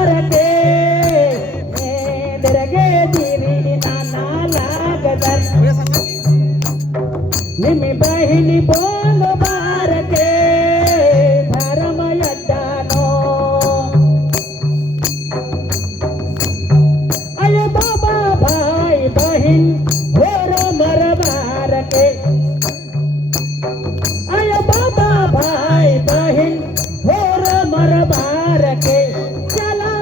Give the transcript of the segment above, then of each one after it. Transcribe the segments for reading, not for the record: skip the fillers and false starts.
ಬಾರಕೆ ಎದುರಿಗೆ ದಿರಿ ನಾನಾ ಲಾಗದರ್ ನಿಮ್ಮಿ ಬಹಿನಿ ಬೋಂಗು ಬಾರಕೆ ಧರ್ಮಯದ್ದಾನೋ ಅಯ್ಯ ಬಾಬಾ ಭಾई बहिन होरो मर बारके अय बाबा भाई बहिन होरो मर बारके चला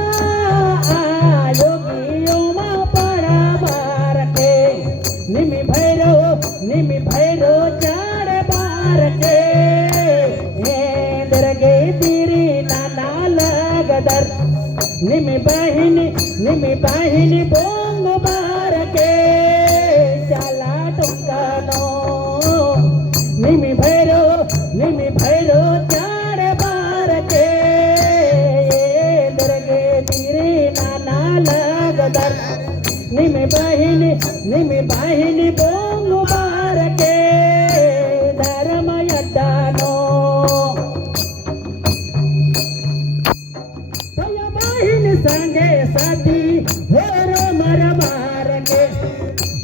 योगियों मा पड़ा बारके निमि भैरो चार बारके दरगे तिरी नाना लगदर निमि बहिनी बोंग बारके चला टुकानो निमि भैरो चार बारके दरगे तिरी नाना लगदर निमि बहिनी बोंग बारके धर्मयड्डानो भैया बहिन संगे साथी होरो मर बारके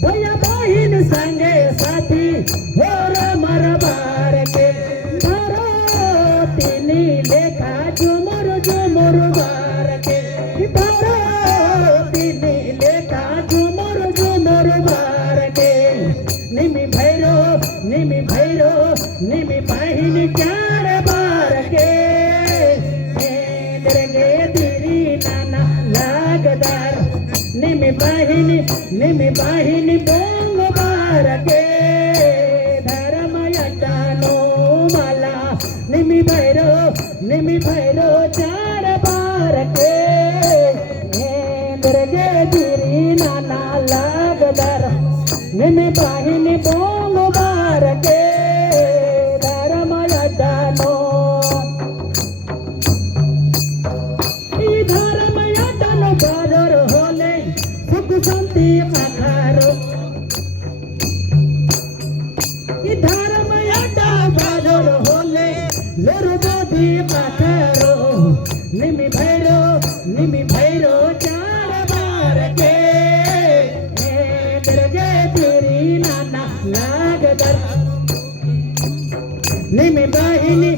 भैया बहिन संगे साथी होरो मर बारके धरो तिनी लेखा झुमुर बारके धरो तिनी लेखा झुमुर बारके निमि बहिनी चार बारके दरगे तिरी नाना लागदार निमि बहिनी बोंग बारके धर्मयड्डानो मला निमि भैरो चार बारके दरगे तिरी नाना लागदार निमि बहिनी बोंग बारके धर्मयड्डानो धर्मयड्डानो बाजार होले सुख शांति पाखारो धर्मयड्डा बाजार होले जरूरती पाखारो निमि भैरो चार बारके दरगे तिरी नाना लागदर निमि बहिनी